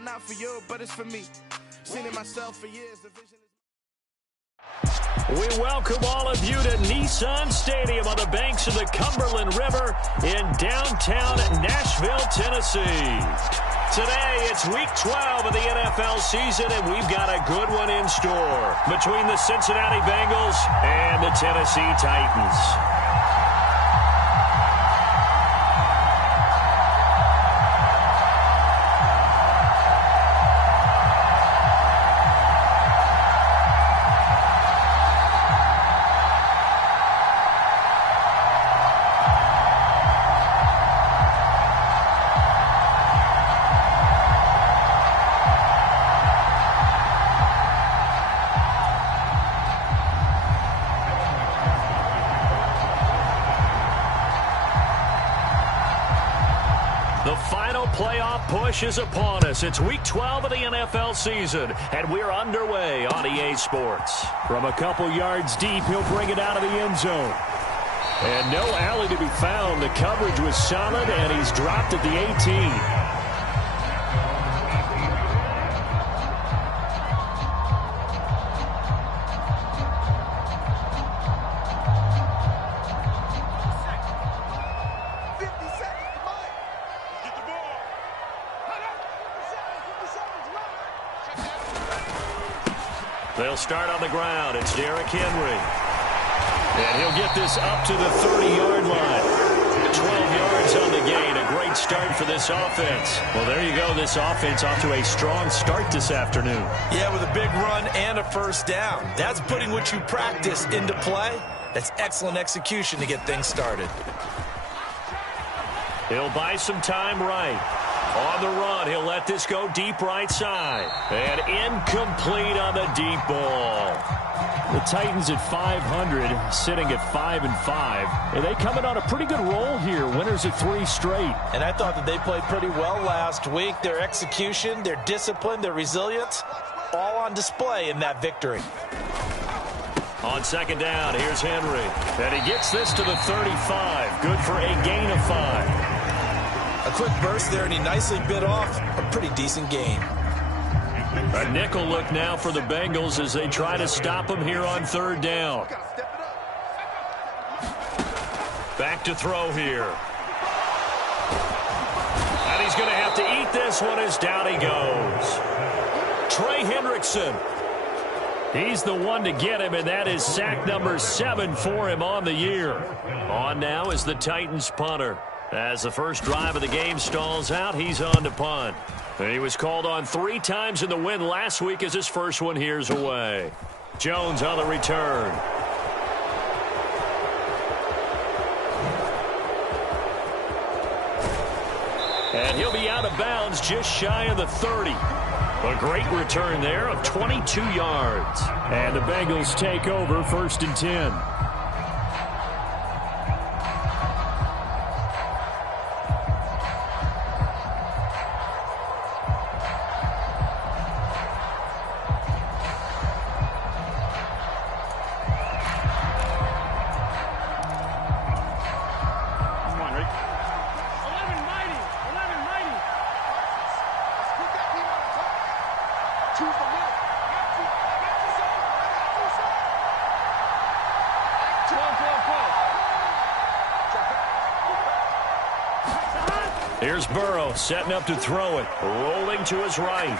out, not for you, but it's for me. Seen it myself for years. The vision is... We welcome all of you to Nissan Stadium on the banks of the Cumberland River in downtown Nashville, Tennessee. Today, it's Week 12 of the NFL season, and we've got a good one in store between the Cincinnati Bengals and the Tennessee Titans. The final playoff push is upon us. It's Week 12 of the NFL season, and we're underway on EA Sports. From a couple yards deep, he'll bring it out of the end zone. And no alley to be found. The coverage was solid, and he's dropped at the 18. They'll start on the ground. It's Derrick Henry. And he'll get this up to the 30-yard line. 12 yards on the gain. A great start for this offense. Well, there you go. This offense off to a strong start this afternoon. Yeah, with a big run and a first down. That's putting what you practice into play. That's excellent execution to get things started. He'll buy some time right. On the run, he'll let this go deep right side. And incomplete on the deep ball. The Titans at 500, sitting at 5-5. And they coming on a pretty good roll here. Winners at 3 straight. And I thought that they played pretty well last week. Their execution, their discipline, their resilience, all on display in that victory. On second down, here's Henry. And he gets this to the 35. Good for a gain of 5. A quick burst there, and he nicely bit off a pretty decent gain. A nickel look now for the Bengals as they try to stop him here on third down. Back to throw here. And he's going to have to eat this one as down he goes. Trey Hendrickson. He's the one to get him, and that is sack number 7 for him on the year. On now is the Titans punter. As the first drive of the game stalls out, he's on to punt. And he was called on 3 times in the win last week as his first one here's away. Jones on the return. And he'll be out of bounds just shy of the 30. A great return there of 22 yards. And the Bengals take over 1st and 10. Here's Burrow setting up to throw it. Rolling to his right.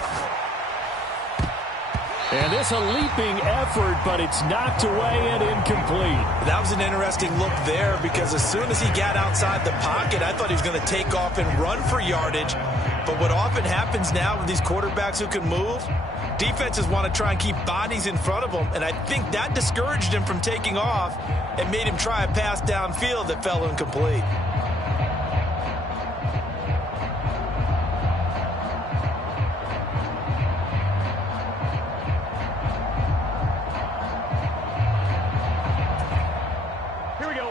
And this a leaping effort, but it's knocked away and incomplete. That was an interesting look there because as soon as he got outside the pocket, I thought he was going to take off and run for yardage. But what often happens now with these quarterbacks who can move, defenses want to try and keep bodies in front of them. And I think that discouraged him from taking off and made him try a pass downfield that fell incomplete.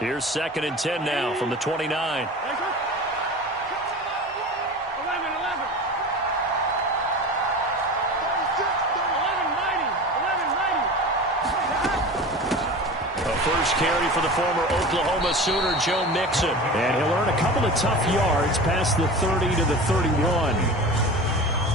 Here's 2nd and 10 now from the 29. A first carry for the former Oklahoma Sooner, Joe Mixon. And he'll earn a couple of tough yards past the 30 to the 31.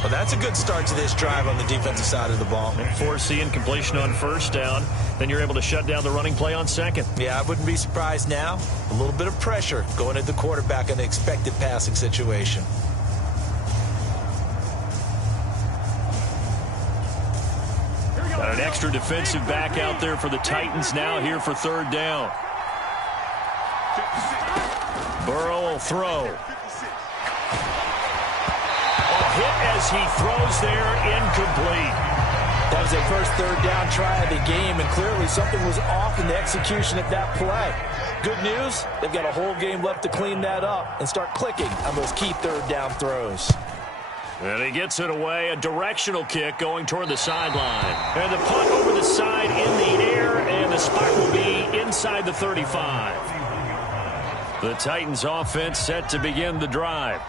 Well, that's a good start to this drive on the defensive side of the ball. And forcing completion on first down. Then you're able to shut down the running play on second. Yeah, I wouldn't be surprised now. A little bit of pressure going at the quarterback in an expected passing situation. Got an extra defensive back out there for the Titans now here for third down. Burrow will throw. Hit as he throws there, incomplete. That was their first third down try of the game, and clearly something was off in the execution of that play. Good news, they've got a whole game left to clean that up and start clicking on those key third down throws. And he gets it away, a directional kick going toward the sideline. And the punt over the side in the air, and the spot will be inside the 35. The Titans offense set to begin the drive.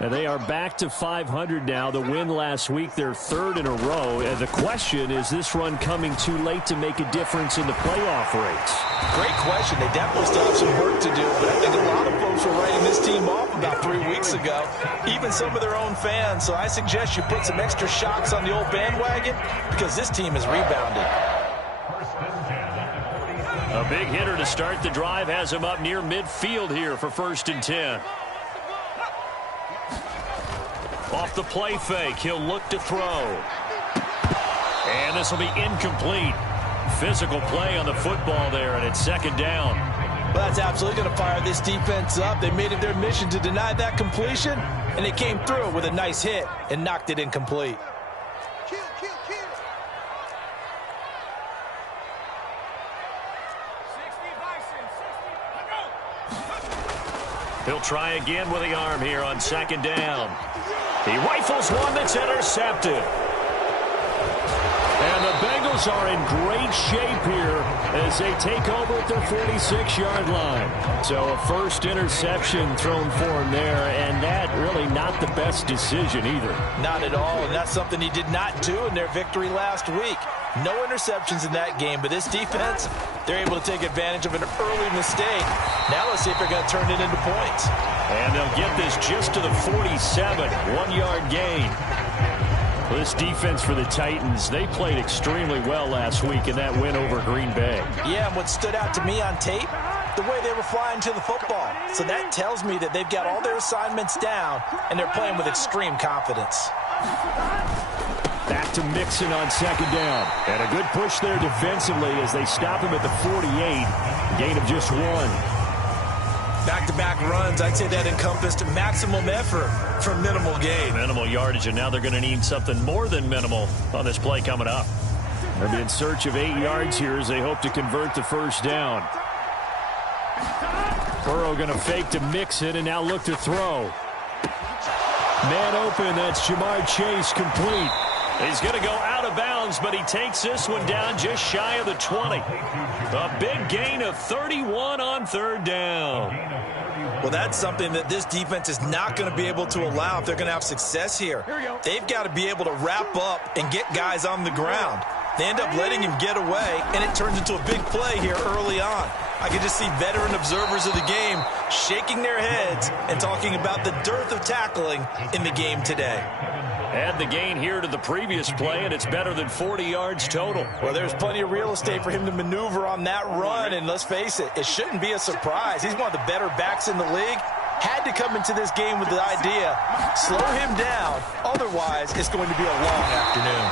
And they are back to 500 now. The win last week, their third in a row. And the question, is this run coming too late to make a difference in the playoff race? Great question. They definitely still have some work to do, but I think a lot of folks were writing this team off about 3 weeks ago, even some of their own fans. So I suggest you put some extra shocks on the old bandwagon because this team has rebounded. A big hitter to start the drive has him up near midfield here for 1st and 10. Off the play fake, he'll look to throw. And this will be incomplete. Physical play on the football there, and it's 2nd down. Well, that's absolutely going to fire this defense up. They made it their mission to deny that completion, and they came through with a nice hit and knocked it incomplete. He'll try again with the arm here on 2nd down. He rifles one that's intercepted. And the Bengals are in great shape here as they take over at their 46-yard line. So a first interception thrown for him there, and that really not the best decision either. Not at all, and that's something he did not do in their victory last week. No interceptions in that game, but this defense, they're able to take advantage of an early mistake. Now let's see if they're going to turn it into points. And they'll get this just to the 47, 1-yard gain. This defense for the Titans, they played extremely well last week in that win over Green Bay. Yeah, and what stood out to me on tape, the way they were flying to the football. So that tells me that they've got all their assignments down, and they're playing with extreme confidence. Back to Mixon on 2nd down. And a good push there defensively as they stop him at the 48. Gain of just 1. Back-to-back runs, I'd say that encompassed maximum effort for minimal gain. Minimal yardage, and now they're going to need something more than minimal on this play coming up. They'll be in search of 8 yards here as they hope to convert the 1st down. Burrow going to fake to Mixon and now look to throw. Man open, that's Jamar Chase, complete. He's going to go out of bounds, but he takes this one down just shy of the 20. A big gain of 31 on 3rd down. Well, that's something that this defense is not going to be able to allow if they're going to have success here. They've got to be able to wrap up and get guys on the ground. They end up letting him get away, and it turns into a big play here early on. I can just see veteran observers of the game shaking their heads and talking about the dearth of tackling in the game today. Add the gain here to the previous play, and it's better than 40 yards total. Well, there's plenty of real estate for him to maneuver on that run, and let's face it, it shouldn't be a surprise. He's one of the better backs in the league. Had to come into this game with the idea, slow him down, otherwise it's going to be a long afternoon.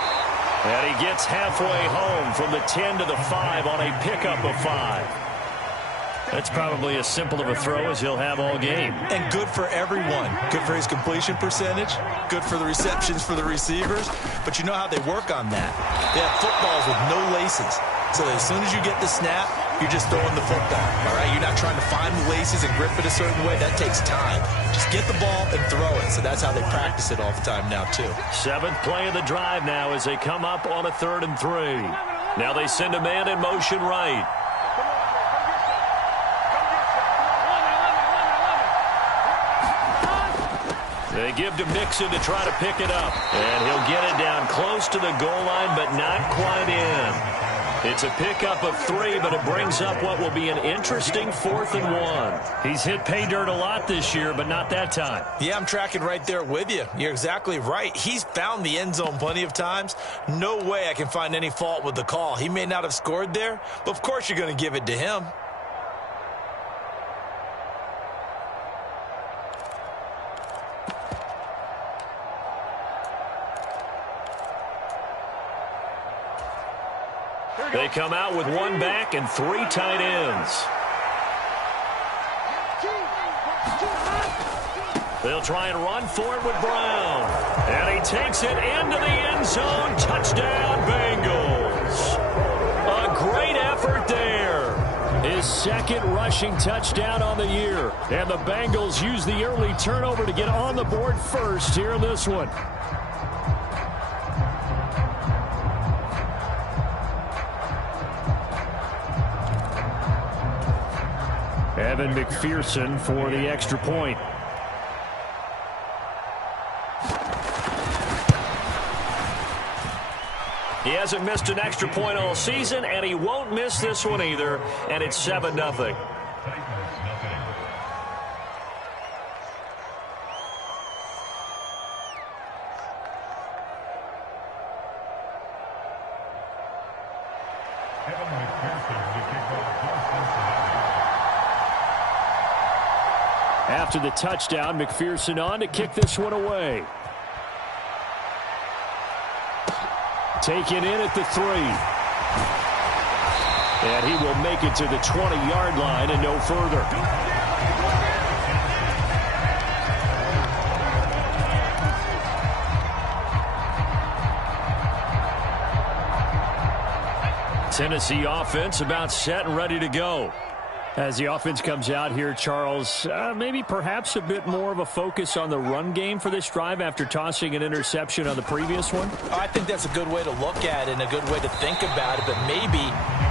And he gets halfway home from the 10 to the 5 on a pickup of 5. That's probably as simple of a throw as he'll have all game. And good for everyone. Good for his completion percentage. Good for the receptions for the receivers. But you know how they work on that. They have footballs with no laces. So as soon as you get the snap, you're just throwing the football. All right? You're not trying to find the laces and grip it a certain way. That takes time. Just get the ball and throw it. So that's how they practice it all the time now, too. 7th play of the drive now as they come up on a 3rd and 3. Now they send a man in motion right. They give to Mixon to try to pick it up. And he'll get it down close to the goal line, but not quite in. It's a pickup of 3, but it brings up what will be an interesting 4th and 1. He's hit pay dirt a lot this year, but not that time. Yeah, I'm tracking right there with you. You're exactly right. He's found the end zone plenty of times. No way I can find any fault with the call. He may not have scored there, but of course you're going to give it to him. They come out with 1 back and 3 tight ends. They'll try and run for it with Brown. And he takes it into the end zone. Touchdown, Bengals. A great effort there. His 2nd rushing touchdown on the year. And the Bengals use the early turnover to get on the board first here in this one. Evan McPherson for the extra point. He hasn't missed an extra point all season, and he won't miss this one either, and it's 7-0. After the touchdown, McPherson on to kick this one away. Taken in at the 3. And he will make it to the 20-yard line and no further. Tennessee offense about set and ready to go. As the offense comes out here, Charles, maybe perhaps a bit more of a focus on the run game for this drive after tossing an interception on the previous one? I think that's a good way to look at it and a good way to think about it, but maybe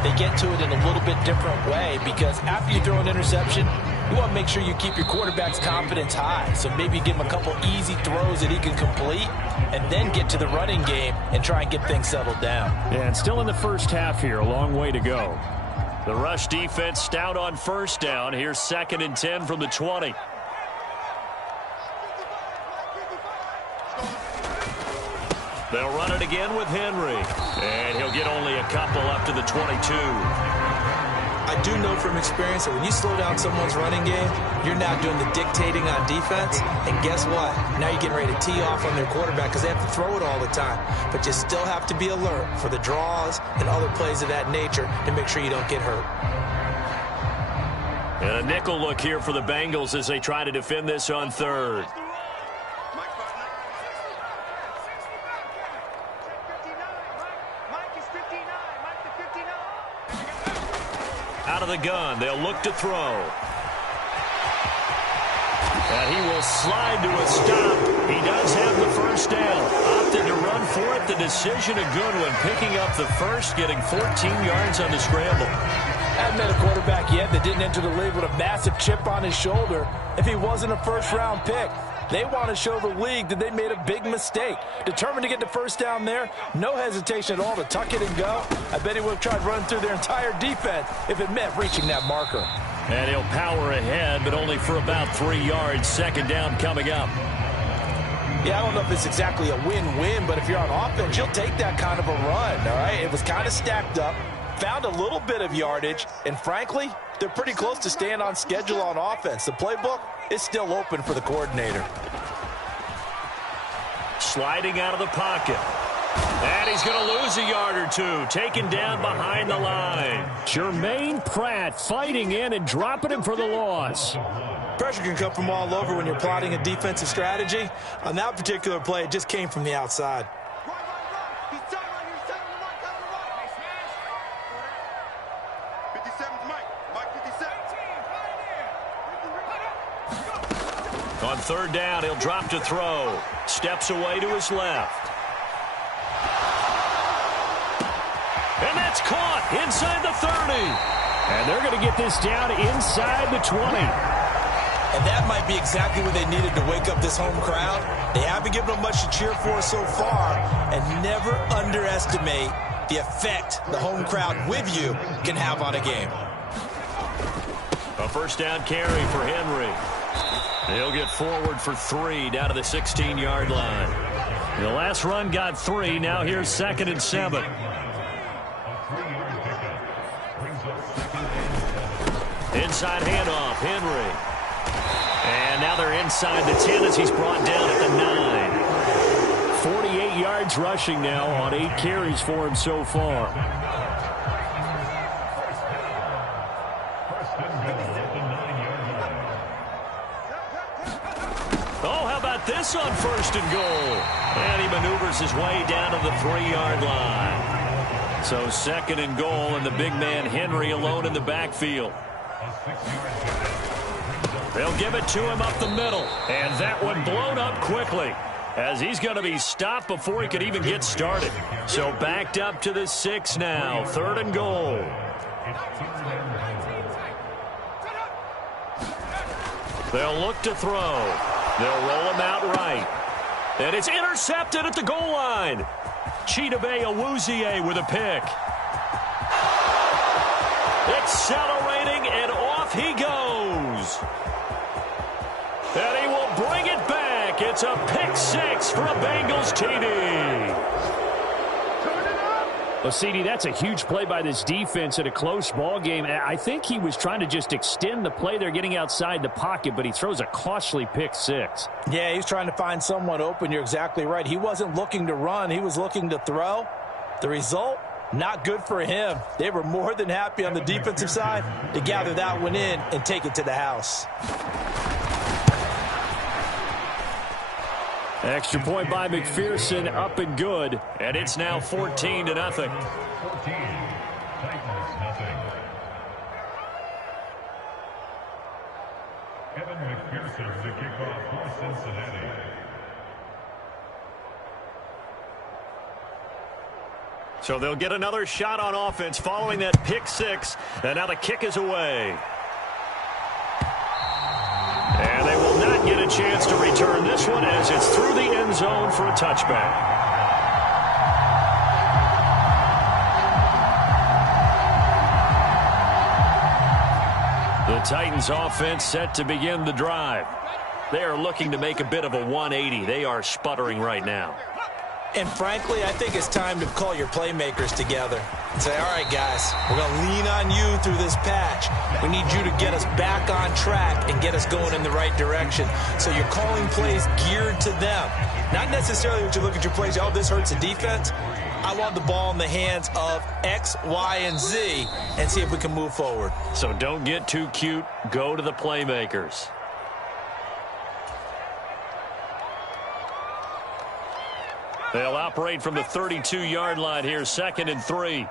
they get to it in a little bit different way, because after you throw an interception, you want to make sure you keep your quarterback's confidence high. So maybe give him a couple easy throws that he can complete and then get to the running game and try and get things settled down. Yeah, and still in the first half here, a long way to go. The rush defense stout on first down. Here's 2nd and 10 from the 20. They'll run it again with Henry. And he'll get only a couple up to the 22. I do know from experience that when you slow down someone's running game, you're now doing the dictating on defense. And guess what? Now you're getting ready to tee off on their quarterback because they have to throw it all the time. But you still have to be alert for the draws and other plays of that nature to make sure you don't get hurt. And a nickel look here for the Bengals as they try to defend this on 3rd. Out of the gun, they'll look to throw. And he will slide to a stop. He does have the first down. Opted to run for it. The decision a good one. Picking up the first, getting 14 yards on the scramble. Hadn't met a quarterback yet that didn't enter the league with a massive chip on his shoulder if he wasn't a first-round pick. They want to show the league that they made a big mistake. Determined to get the first down there, no hesitation at all to tuck it and go. I bet he would have tried running through their entire defense if it meant reaching that marker. And he'll power ahead, but only for about 3 yards. 2nd down coming up. Yeah, I don't know if it's exactly a win-win, but if you're on offense, you'll take that kind of a run, all right? It was kind of stacked up, found a little bit of yardage, and frankly, they're pretty close to staying on schedule on offense. The playbook is still open for the coordinator. Sliding out of the pocket. And he's going to lose a yard or two. Taken down behind the line. Jermaine Pratt fighting in and dropping him for the loss. Pressure can come from all over when you're plotting a defensive strategy. On that particular play, it just came from the outside. On 3rd down, he'll drop to throw. Steps away to his left. And that's caught inside the 30. And they're going to get this down inside the 20. And that might be exactly what they needed to wake up this home crowd. They haven't given them much to cheer for so far. And never underestimate the effect the home crowd with you can have on a game. A first down carry for Henry. He'll get forward for 3 down to the 16-yard line. The last run got 3. Now here's 2nd and 7. Inside handoff, Henry. And now they're inside the 10 as he's brought down at the 9. 48 yards rushing now on 8 carries for him so far. Oh, how about this on 1st and goal? And he maneuvers his way down to the 3-yard line. So 2nd and goal, and the big man Henry alone in the backfield. They'll give it to him up the middle. And that one blown up quickly, as he's going to be stopped before he could even get started. So backed up to the 6 now. 3rd and goal. They'll look to throw. They'll roll him out right. And it's intercepted at the goal line. Chidobe Awuzie with a pick. Accelerating, and off he goes. And he will bring it back. It's a pick 6 for a Bengals TD. Well, CD, that's a huge play by this defense in a close ball game. I think he was trying to just extend the play. They're getting outside the pocket, but he throws a costly pick 6. Yeah, he's trying to find someone open. You're exactly right. He wasn't looking to run. He was looking to throw. The result, not good for him. They were more than happy on the defensive side to gather that one in and take it to the house. Extra point by McPherson, up and good. And it's now 14-0. 14, Titans nothing. Evan McPherson to kick off for Cincinnati. So they'll get another shot on offense following that pick 6. And now the kick is away. And they will not get a chance to return this one as it's through the end zone for a touchback. The Titans offense set to begin the drive. They are looking to make a bit of a 180. They are sputtering right now. And frankly, I think it's time to call your playmakers together and say, all right, guys, we're going to lean on you through this patch. We need you to get us back on track and get us going in the right direction. So you're calling plays geared to them. Not necessarily when you look at your plays, oh, this hurts the defense. I want the ball in the hands of X, Y, and Z and see if we can move forward. So don't get too cute. Go to the playmakers. They'll operate from the 32-yard line here, 2nd and 3.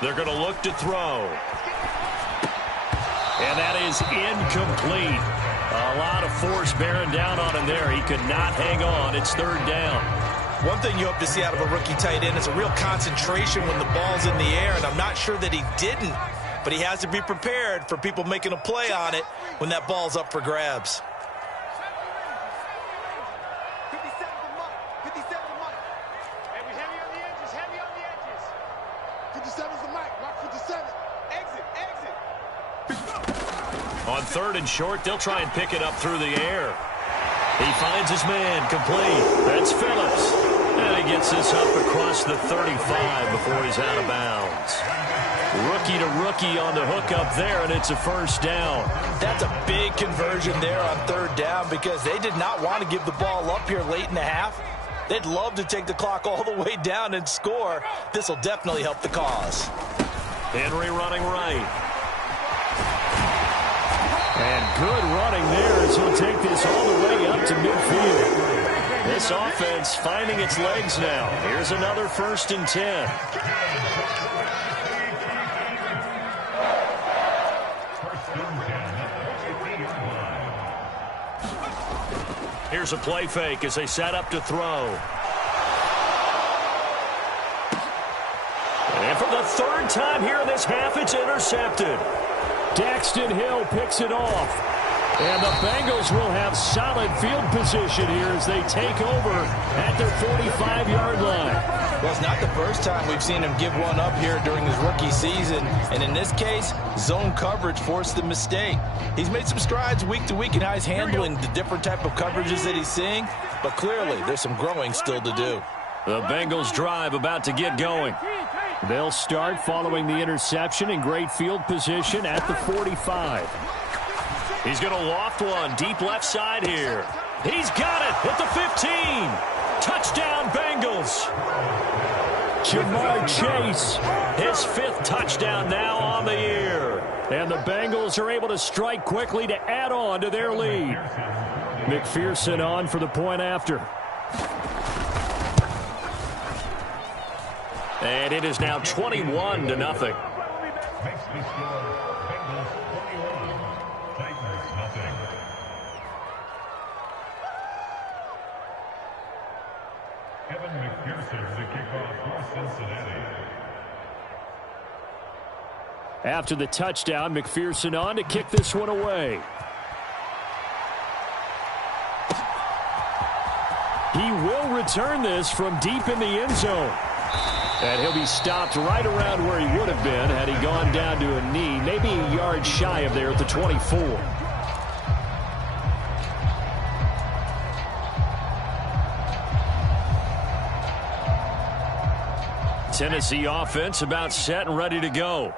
They're going to look to throw. And that is incomplete. A lot of force bearing down on him there. He could not hang on. It's 3rd down. One thing you hope to see out of a rookie tight end is a real concentration when the ball's in the air, and I'm not sure that he didn't, but he has to be prepared for people making a play on it when that ball's up for grabs. On 3rd and short, they'll try and pick it up through the air. He finds his man, complete. That's Phillips. And he gets this up across the 35 before he's out of bounds. Rookie to rookie on the hook up there, and it's a first down. That's a big conversion there on 3rd down because they did not want to give the ball up here late in the half. They'd love to take the clock all the way down and score. This will definitely help the cause. Henry running right. And good running there as he'll take this all the way up to midfield. This offense finding its legs now. Here's another 1st and 10. Here's a play fake as they set up to throw. And for the 3rd time here in this half, it's intercepted. Daxton Hill picks it off. And the Bengals will have solid field position here as they take over at their 45-yard line. Well, it's not the first time we've seen him give one up here during his rookie season. And in this case, zone coverage forced the mistake. He's made some strides week to week in how he's handling the different type of coverages that he's seeing. But clearly, there's some growing still to do. The Bengals drive about to get going. They'll start following the interception in great field position at the 45. He's going to loft one deep left side here. He's got it at the 15. Touchdown, Bengals. Jamar Chase, his 5th touchdown now on the year. And the Bengals are able to strike quickly to add on to their lead. McPherson on for the point after. And it is now 21-0. Makes the score Bengals 21, Titans nothing. Evan McPherson to kick off for Cincinnati. After the touchdown, McPherson on to kick this one away. He will return this from deep in the end zone. And he'll be stopped right around where he would have been had he gone down to a knee, maybe a yard shy of there at the 24. Tennessee offense about set and ready to go.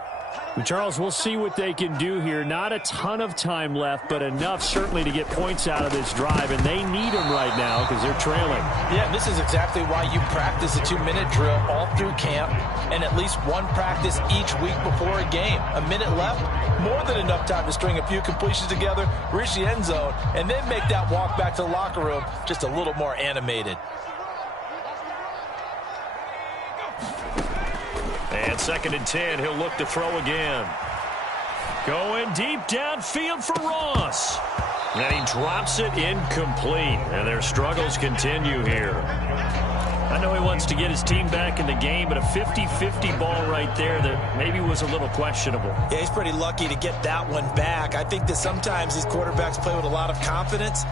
And Charles, we'll see what they can do here. Not a ton of time left, but enough certainly to get points out of this drive, and they need them right now because they're trailing. Yeah, this is exactly why you practice a 2-minute drill all through camp and at least one practice each week before a game. A minute left, more than enough time to string a few completions together, reach the end zone, and then make that walk back to the locker room just a little more animated. And 2nd and 10, he'll look to throw again. Going deep downfield for Ross. And he drops it incomplete. And their struggles continue here. I know he wants to get his team back in the game, but a 50-50 ball right there that maybe was a little questionable. Yeah, he's pretty lucky to get that one back. I think that sometimes these quarterbacks play with a lot of confidence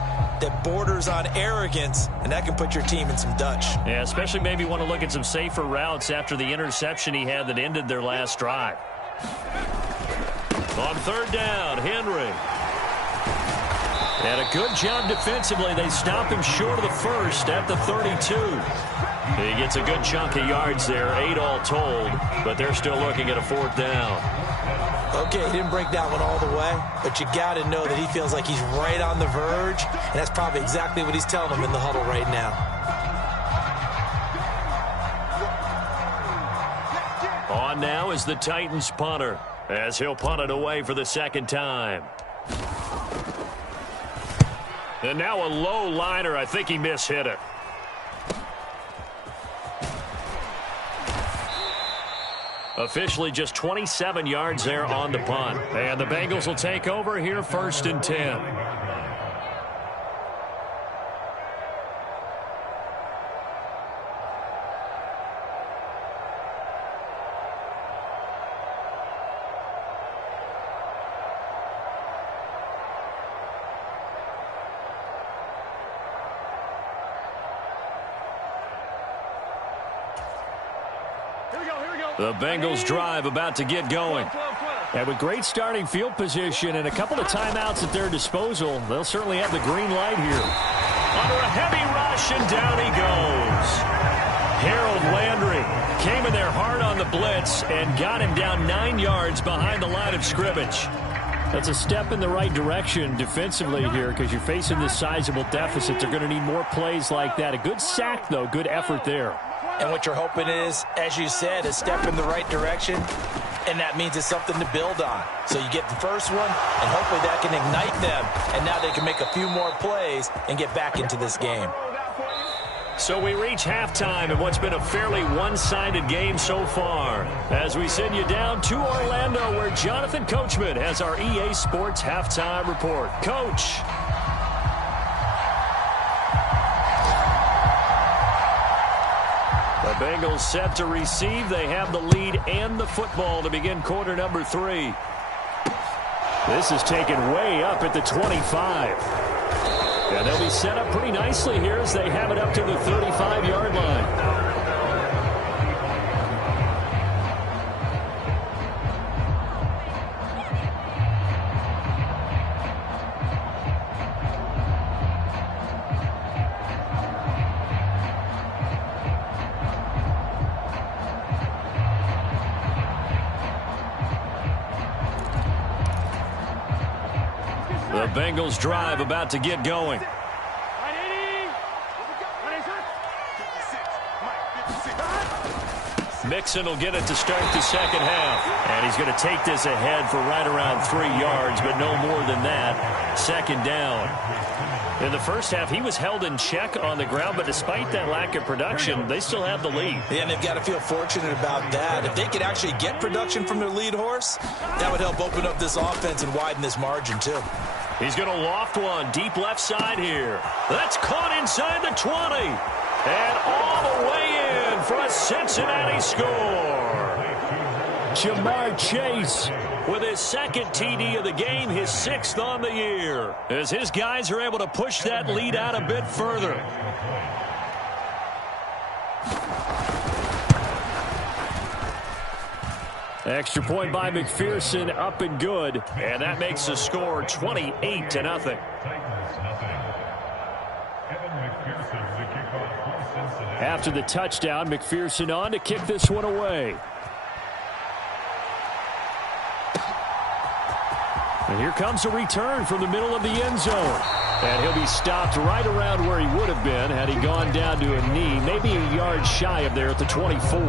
that borders on arrogance, and that can put your team in some Dutch. Yeah, especially maybe want to look at some safer routes after the interception he had that ended their last drive. On 3rd down, Henry. And a good job defensively. They stop him short of the first at the 32. He gets a good chunk of yards there, 8 all told, but they're still looking at a 4th down. Okay, he didn't break that one all the way, but you got to know that he feels like he's right on the verge, and that's probably exactly what he's telling them in the huddle right now. On now is the Titans punter, as he'll punt it away for the 2nd time. And now a low liner. I think he mishit it. Officially just 27 yards there on the punt. And the Bengals will take over here 1st and 10. The Bengals drive about to get going. And with great starting field position and a couple of timeouts at their disposal, they'll certainly have the green light here. Under a heavy rush, and down he goes. Harold Landry came in there hard on the blitz and got him down 9 yards behind the line of scrimmage. That's a step in the right direction defensively here because you're facing this sizable deficit. They're going to need more plays like that. A good sack, though. Good effort there. And what you're hoping is, as you said, a step in the right direction, and that means it's something to build on. So you get the first one, and hopefully that can ignite them, and now they can make a few more plays and get back into this game. So we reach halftime in what's been a fairly one-sided game so far. As we send you down to Orlando, where Jonathan Coachman has our EA Sports Halftime Report. Coach. The Bengals set to receive. They have the lead and the football to begin quarter number 3. This is taken way up at the 25. And they'll be set up pretty nicely here as they have it up to the 35-yard line. The Bengals drive about to get going. Mixon will get it to start the second half. And he's going to take this ahead for right around 3 yards, but no more than that. Second down. In the first half, he was held in check on the ground, but despite that lack of production, they still have the lead. Yeah, and they've got to feel fortunate about that. If they could actually get production from their lead horse, that would help open up this offense and widen this margin, too. He's going to loft one deep left side here. That's caught inside the 20. And all the way in for a Cincinnati score. Jamar Chase with his second TD of the game, his 6th on the year, as his guys are able to push that lead out a bit further. Extra point by McPherson, up and good. And that makes the score 28-0. After the touchdown, McPherson on to kick this one away. And here comes a return from the middle of the end zone. And he'll be stopped right around where he would have been had he gone down to a knee, maybe a yard shy of there at the 24.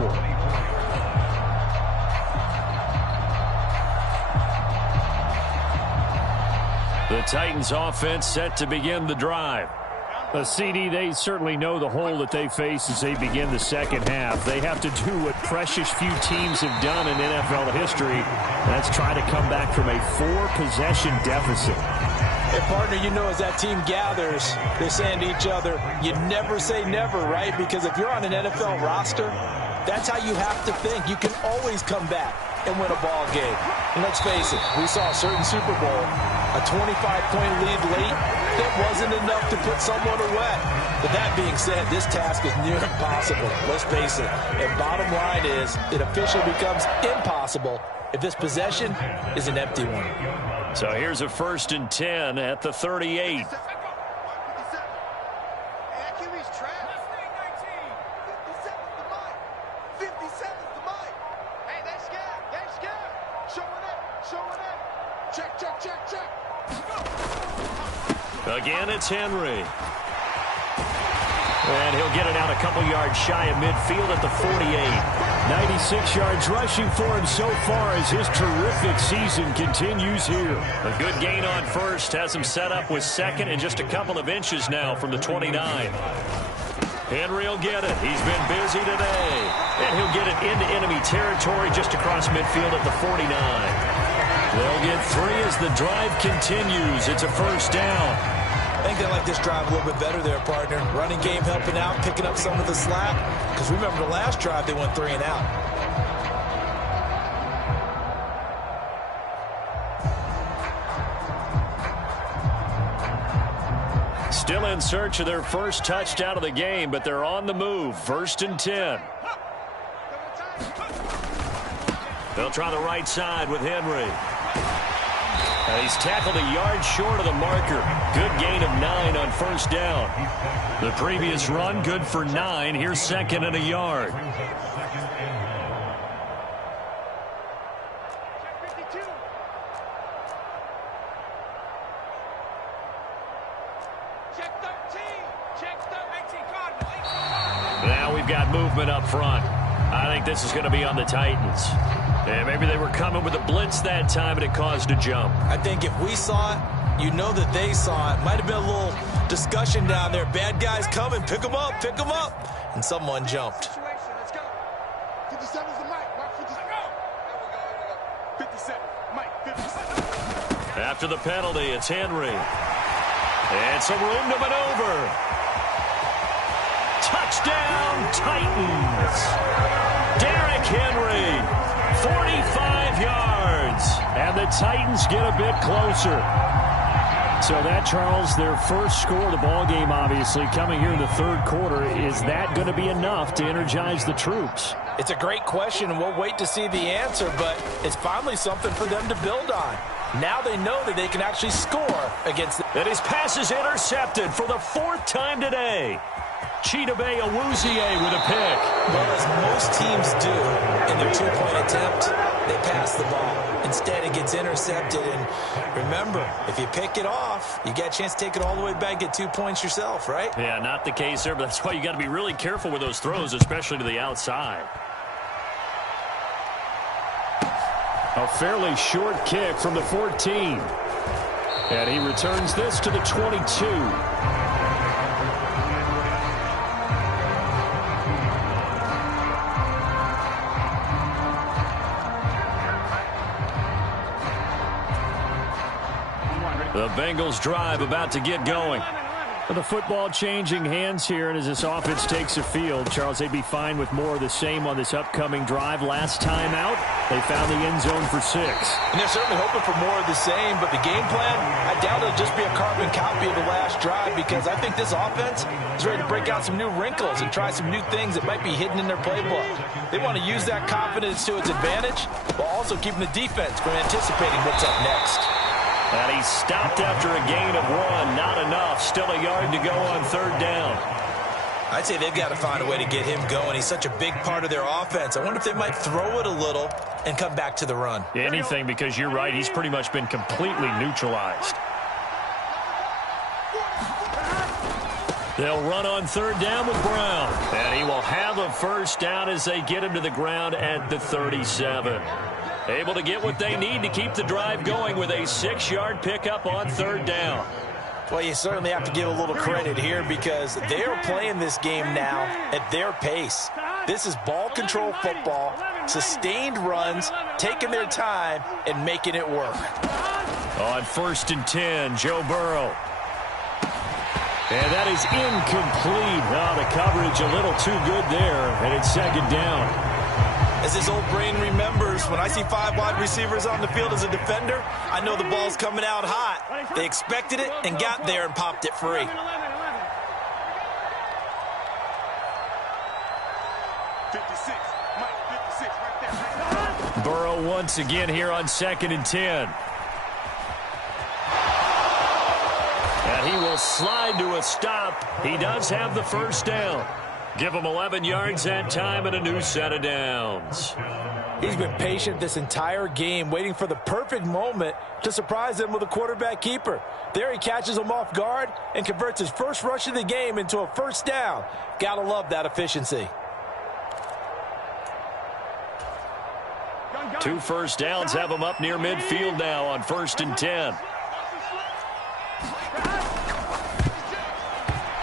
The Titans offense set to begin the drive. A CD, they certainly know the hole that they face as they begin the second half. They have to do what precious few teams have done in NFL history. That's try to come back from a 4-possession deficit. Hey, partner, you know as that team gathers, they're saying to each other, you never say never, right? Because if you're on an NFL roster, that's how you have to think. You can always come back and win a ball game. And let's face it, we saw a certain Super Bowl, a 25-point lead late, that wasn't enough to put someone away. But that being said, this task is near impossible. Let's face it. And bottom line is, it officially becomes impossible if this possession is an empty one. So here's a 1st and 10 at the 38. Again, it's Henry. And he'll get it out a couple yards shy of midfield at the 48. 96 yards rushing for him so far as his terrific season continues here. A good gain on first has him set up with second and just a couple of inches now from the 29. Henry will get it. He's been busy today. And he'll get it into enemy territory just across midfield at the 49. They'll get 3 as the drive continues. It's a 1st down. I think they like this drive a little bit better there, partner. Running game helping out, picking up some of the slack. Because remember the last drive, they went 3 and out. Still in search of their first touchdown of the game, but they're on the move. 1st and 10. They'll try the right side with Henry. He's tackled a yard short of the marker. Good gain of 9 on 1st down. The previous run, good for 9. Here's 2nd and a yard. Now we've got movement up front. I think this is going to be on the Titans. And maybe they were coming with a blitz that time and it caused a jump. I think if we saw it, you know that they saw it. Might have been a little discussion down there. Bad guys coming. Pick them up. Pick them up. And someone jumped. Let's go. 57 is the mic. Mark 57. There we go. 57. Mike, 57. After the penalty, it's Henry. And some room to maneuver. Touchdown, Titans. Derrick Henry 45 yards. And the Titans get a bit closer. So that, Charles, their first score of the ball game, obviously, coming here in the third quarter. Is that going to be enough to energize the troops? It's a great question, and we'll wait to see the answer, but it's finally something for them to build on. Now they know that they can actually score against them. And his pass is intercepted for the fourth time today. Chidobe Awuzie with a pick. Well, as most teams do in their two-point attempt, they pass the ball. Instead, it gets intercepted. And remember, if you pick it off, you get a chance to take it all the way back, get 2 points yourself, right? Yeah, not the case there, but that's why you got to be really careful with those throws, especially to the outside. A fairly short kick from the 14. And he returns this to the 22. The Bengals drive about to get going. The football changing hands here, and as this offense takes the field, Charles, they'd be fine with more of the same on this upcoming drive. Last time out, they found the end zone for 6. And they're certainly hoping for more of the same, but the game plan, I doubt it'll just be a carbon copy of the last drive, because I think this offense is ready to break out some new wrinkles and try some new things that might be hidden in their playbook. They want to use that confidence to its advantage, while also keeping the defense from anticipating what's up next. And he stopped after a gain of 1. Not enough. Still a yard to go on third down. I'd say they've got to find a way to get him going. He's such a big part of their offense. I wonder if they might throw it a little and come back to the run. Anything, because you're right. He's pretty much been completely neutralized. They'll run on third down with Brown. And he will have a first down as they get him to the ground at the 37. Able to get what they need to keep the drive going with a 6-yard pickup on third down. Well, you certainly have to give a little credit here, because they are playing this game now at their pace. This is ball control football, sustained runs, taking their time, and making it work. On 1st and 10, Joe Burrow. And that is incomplete. Oh, the coverage a little too good there, and it's second down. As his old brain remembers, when I see 5 wide receivers on the field as a defender, I know the ball's coming out hot. They expected it and got there and popped it free. 56, Mike, 56, right there. Burrow once again here on 2nd and 10. And he will slide to a stop. He does have the first down. Give him 11 yards that time and a new set of downs. He's been patient this entire game, waiting for the perfect moment to surprise them with a quarterback keeper. There he catches him off guard and converts his first rush of the game into a first down. Gotta love that efficiency. 2 first downs have him up near midfield now on 1st and 10.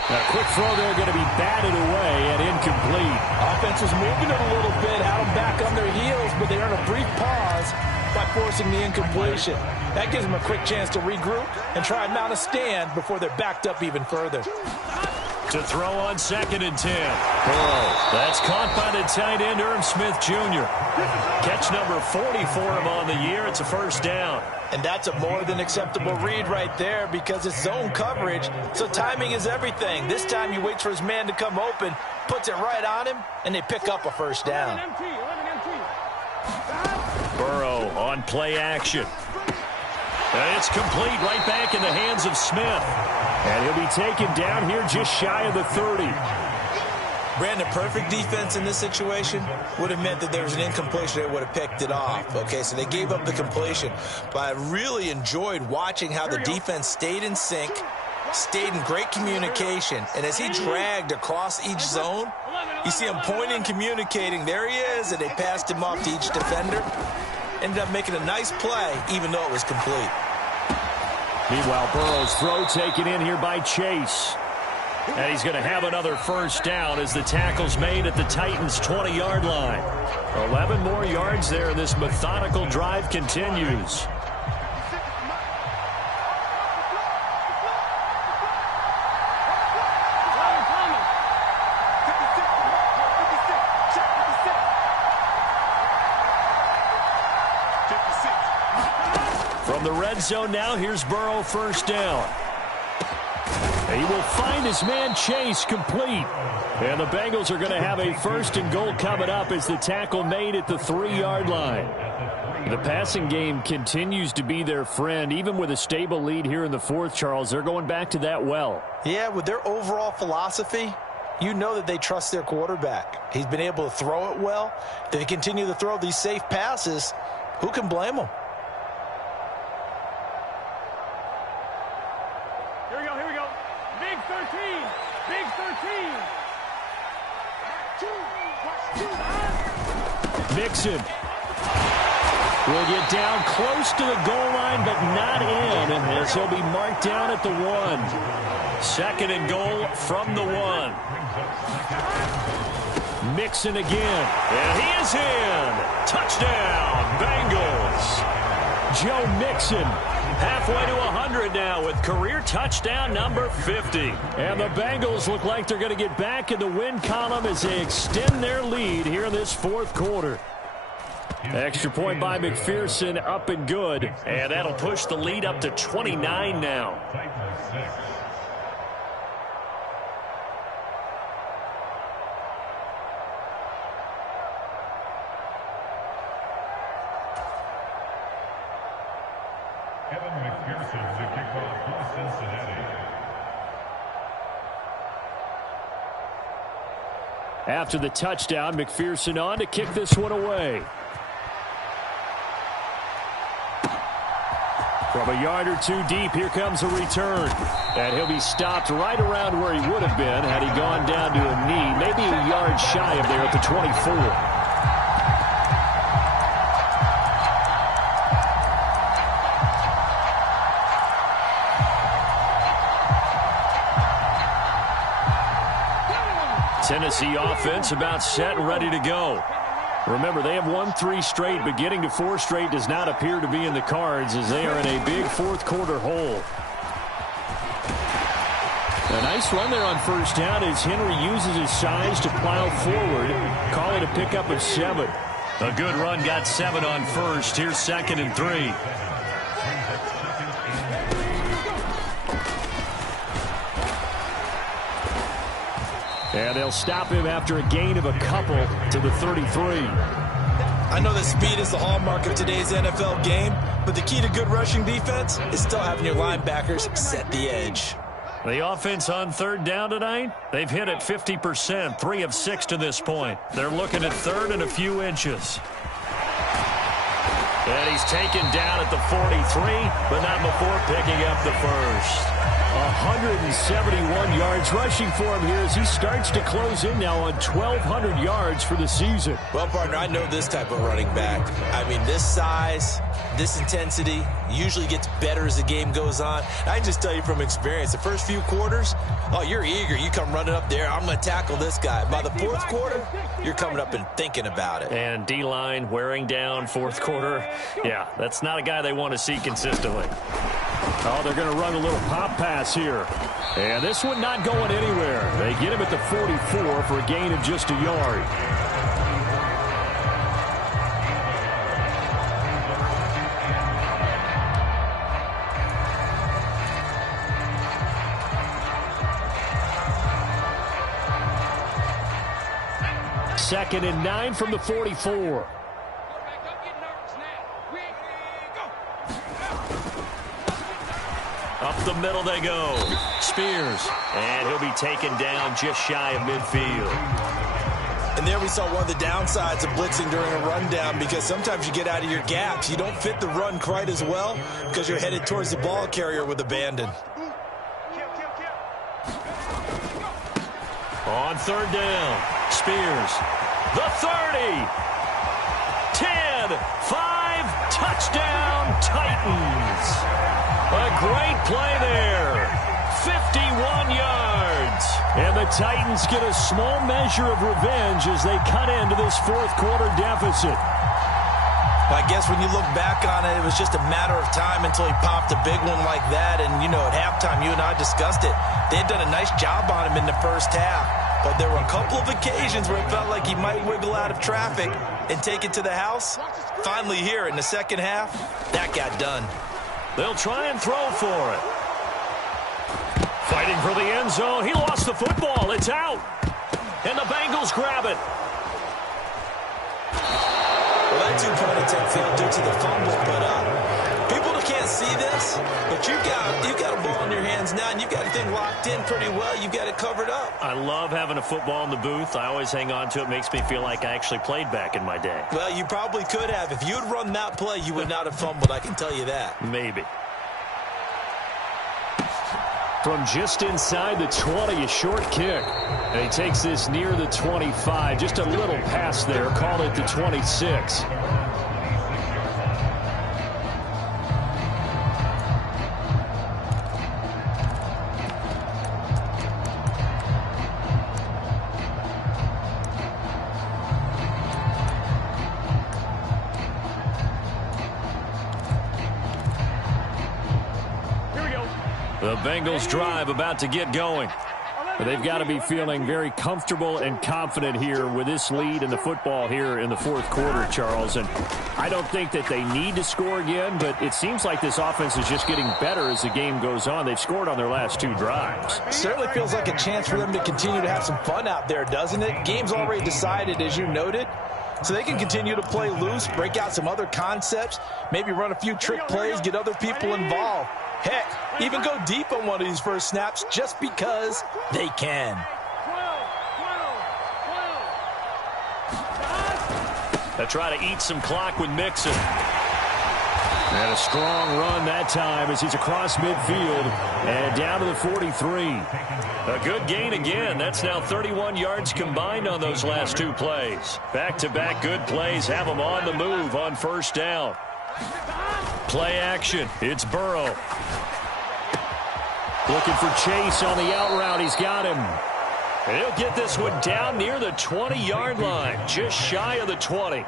A quick throw there, going to be batted away and incomplete. Offense was moving it a little bit, had them back on their heels, but they earn a brief pause by forcing the incompletion. That gives them a quick chance to regroup and try and mount a stand before they're backed up even further. To throw on 2nd and 10. Oh, that's caught by the tight end, Irv Smith Jr. Catch number 40 for him on the year. It's a first down. And that's a more than acceptable read right there, because it's zone coverage, so timing is everything. This time he waits for his man to come open, puts it right on him, and they pick up a first down. Burrow on play action. And it's complete, right back in the hands of Smith. And he'll be taken down here just shy of the 30. Brandon, perfect defense in this situation would have meant that there was an incompletion. They would have picked it off. Okay, so they gave up the completion. But I really enjoyed watching how the defense stayed in sync, stayed in great communication. And as he dragged across each zone, you see him pointing, communicating. There he is, and they passed him off to each defender. Ended up making a nice play, even though it was complete. Meanwhile, Burrow's throw taken in here by Chase. And he's going to have another first down as the tackle's made at the Titans' 20-yard line. 11 more yards there, and this methodical drive continues. red zone now. Here's Burrow, first down. He will find his man Chase complete. And the Bengals are going to have a first and goal coming up as the tackle made at the 3-yard line. The passing game continues to be their friend. Even with a stable lead here in the fourth, Charles, they're going back to that well. Yeah, with their overall philosophy, you know that they trust their quarterback. He's been able to throw it well. They continue to throw these safe passes. Who can blame them? Here we go. Big 13. Big 13. Mixon will get down close to the goal line, but not in, as he'll be marked down at the 1. Second and goal from the 1. Mixon again, and he is in. Touchdown, Bengals. Joe Mixon halfway to 100 now with career touchdown number 50. And the Bengals look like they're going to get back in the win column as they extend their lead here in this fourth quarter. Extra point by McPherson, up and good. And that'll push the lead up to 29 now. McPherson, the kickoff for Cincinnati. After the touchdown, McPherson on to kick this one away. From a yard or two deep, here comes a return. And he'll be stopped right around where he would have been had he gone down to a knee, maybe a yard shy of there at the 24. Tennessee offense about set and ready to go. Remember, they have won 3 straight, but getting to 4 straight does not appear to be in the cards as they are in a big fourth quarter hole. A nice run there on first down as Henry uses his size to plow forward. Call it a pickup of 7. A good run, got 7 on first. Here's second and 3. And they'll stop him after a gain of a couple to the 33. I know that speed is the hallmark of today's NFL game, but the key to good rushing defense is still having your linebackers set the edge. The offense on third down tonight, they've hit it 50%, 3 of 6 to this point. They're looking at third and a few inches. And he's taken down at the 43, but not before picking up the first. 171 yards rushing for him here as he starts to close in now on 1,200 yards for the season. Well, partner, I know this type of running back. I mean, this size, this intensity usually gets better as the game goes on. I can just tell you from experience, the first few quarters, oh, you're eager. You come running up there, I'm going to tackle this guy. By the fourth quarter, you're coming up and thinking about it. And D-line wearing down fourth quarter. Yeah, that's not a guy they want to see consistently. Oh, they're going to run a little pop pass here. And this one not going anywhere. They get him at the 44 for a gain of just a yard. Second and 9 from the 44. Up the middle they go. Spears. And he'll be taken down just shy of midfield. And there we saw one of the downsides of blitzing during a rundown, because sometimes you get out of your gaps. You don't fit the run quite as well because you're headed towards the ball carrier with abandon. On third down, Spears. The 30. 10. 5. Touchdown, Titans. A great play there. 51 yards. And the Titans get a small measure of revenge as they cut into this fourth quarter deficit. Well, I guess when you look back on it, it was just a matter of time until he popped a big one like that. And, you know, at halftime, you and I discussed it. They had done a nice job on him in the first half. But there were a couple of occasions where it felt like he might wiggle out of traffic and take it to the house. Finally here in the second half, that got done. They'll try and throw for it. Fighting for the end zone. He lost the football. It's out. And the Bengals grab it. Well, that two-point attempt failed due to the fumble, but people can't see this, but you've got a ball in your hands now, and you've got everything locked in pretty well. You've got it covered up. I love having a football in the booth. I always hang on to it. Makes me feel like I actually played back in my day. Well, you probably could have. If you had run that play, you would not have fumbled, I can tell you that. Maybe. From just inside the 20, a short kick. And he takes this near the 25. Just a little pass there. Call it the 26. The Bengals drive about to get going. But they've got to be feeling very comfortable and confident here with this lead in the football here in the fourth quarter, Charles. And I don't think that they need to score again, but it seems like this offense is just getting better as the game goes on. They've scored on their last two drives. Certainly feels like a chance for them to continue to have some fun out there, doesn't it? Game's already decided, as you noted. So they can continue to play loose, break out some other concepts, maybe run a few trick plays, get other people involved. Heck, even go deep on one of these first snaps just because they can. They try to eat some clock with Mixon. And a strong run that time as he's across midfield and down to the 43. A good gain again. That's now 31 yards combined on those last two plays. Back-to-back good plays have them on the move on first down. Play action. It's Burrow. Looking for Chase on the out route. He's got him. And he'll get this one down near the 20-yard line, just shy of the 20.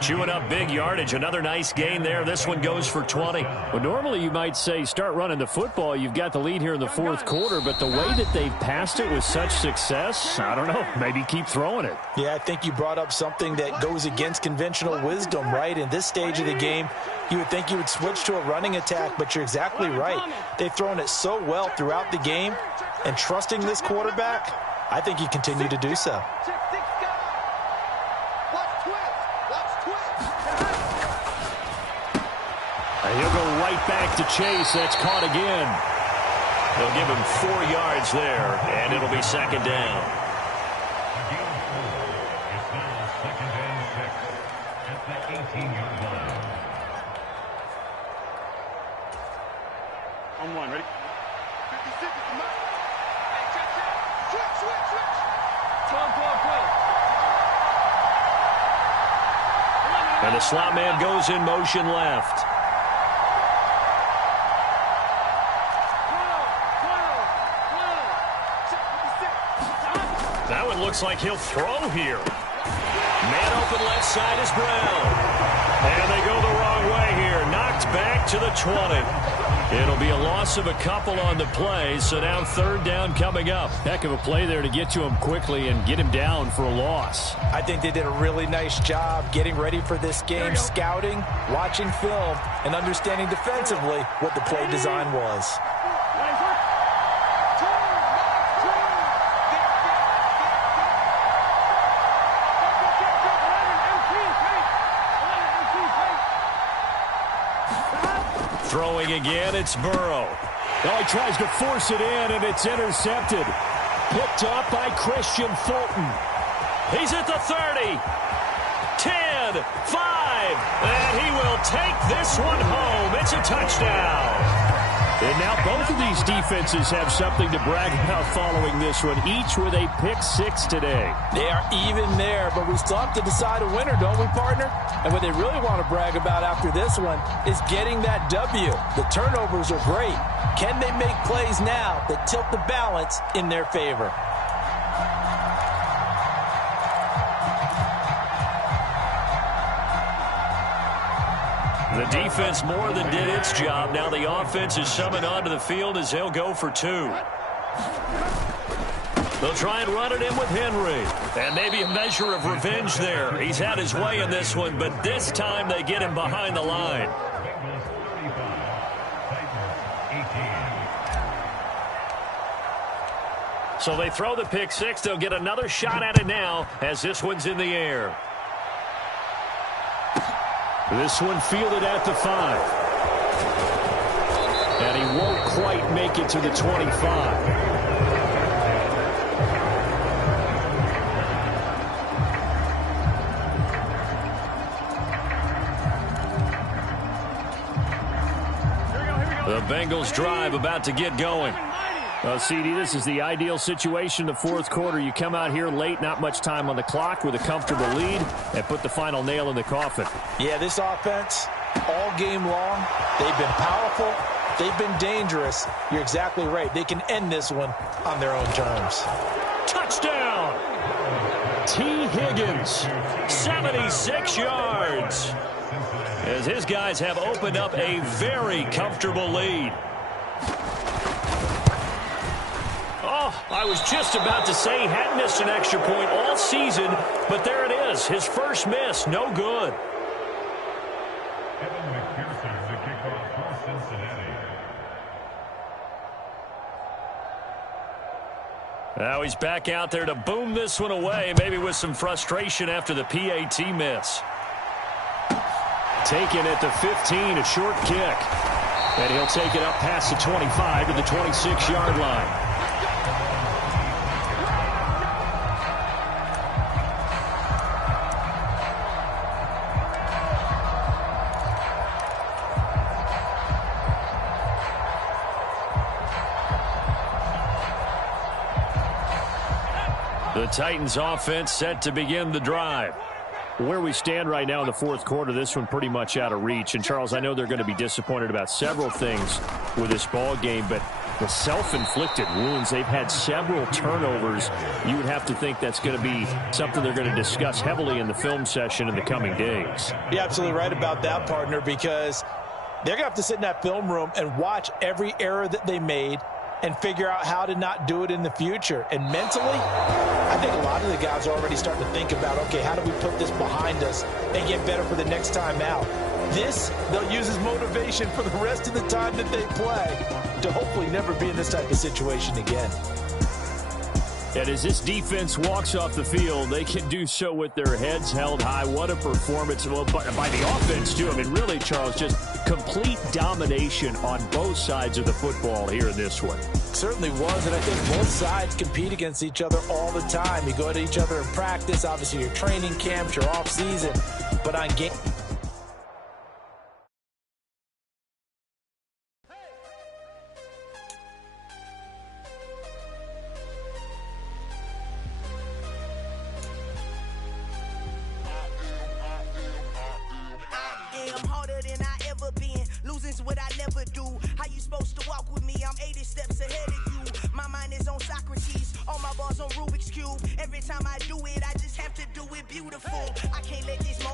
Chewing up big yardage. Another nice gain there. This one goes for 20. Well, normally you might say start running the football. You've got the lead here in the fourth quarter, but the way that they've passed it with such success, I don't know, maybe keep throwing it. Yeah, I think you brought up something that goes against conventional wisdom, right? In this stage of the game, you would think you would switch to a running attack, but you're exactly right. They've thrown it so well throughout the game, and trusting this quarterback, I think you continue to do so. And he'll go right back to Chase. That's caught again. They'll give him 4 yards there, and it'll be second down. It's now second and 6 at the 18-yard line. On one, ready? 56 is the mark. Hey, switch. 12. And the slot man goes in motion left. That one looks like he'll throw here. Man open left side is Brown. And they go the wrong way here. Knocked back to the 20. It'll be a loss of a couple on the play, so now third down coming up. Heck of a play there to get to him quickly and get him down for a loss. I think they did a really nice job getting ready for this game, scouting, watching film, and understanding defensively what the play design was. Throwing again, it's Burrow. Now he tries to force it in, and it's intercepted. Picked up by Christian Fulton. He's at the 30. 10, 5, and he will take this one home. It's a touchdown. And now both of these defenses have something to brag about following this one, each with a pick-6 today. They are even there, but we still have to decide a winner, don't we, partner? And what they really want to brag about after this one is getting that W. The turnovers are great. Can they make plays now that tilt the balance in their favor? The defense more than did its job. Now the offense is summoned onto the field as they'll go for 2. They'll try and run it in with Henry. And maybe a measure of revenge there. He's had his way in this one, but this time they get him behind the line. So they throw the pick six. They'll get another shot at it now as this one's in the air. This one fielded at the 5. And he won't quite make it to the 25. The Bengals drive about to get going. CD, this is the ideal situation in the fourth quarter. You come out here late, not much time on the clock with a comfortable lead, and put the final nail in the coffin. Yeah, this offense, all game long, they've been powerful, they've been dangerous. You're exactly right. They can end this one on their own terms. Touchdown! T. Higgins, 76 yards. As his guys have opened up a very comfortable lead. Oh, I was just about to say he hadn't missed an extra point all season, but there it is. His first miss, no good. Evan McPherson, the kickoff for Cincinnati. Now he's back out there to boom this one away, maybe with some frustration after the PAT miss. Taken at the 15, a short kick. And he'll take it up past the 25 to the 26-yard line. The Titans offense set to begin the drive. Where we stand right now in the fourth quarter, this one pretty much out of reach. And, Charles, I know they're going to be disappointed about several things with this ball game, but the self-inflicted wounds, they've had several turnovers. You would have to think that's going to be something they're going to discuss heavily in the film session in the coming days. You're absolutely right about that, partner, because they're going to have to sit in that film room and watch every error that they made and figure out how to not do it in the future. And mentally, I think a lot of the guys are already starting to think about, okay, how do we put this behind us and get better for the next time out? This, they'll use as motivation for the rest of the time that they play to hopefully never be in this type of situation again. And as this defense walks off the field, they can do so with their heads held high. What a performance by the offense, too. I mean, really, Charles, just complete domination on both sides of the football here in this one. Certainly was, and I think both sides compete against each other all the time. You go to each other in practice, obviously your training camps, your off-season, but on game... What I never do. How you supposed to walk with me? I'm 80 steps ahead of you. My mind is on Socrates, all my balls on Rubik's Cube. Every time I do it, I just have to do it beautiful. I can't let this moment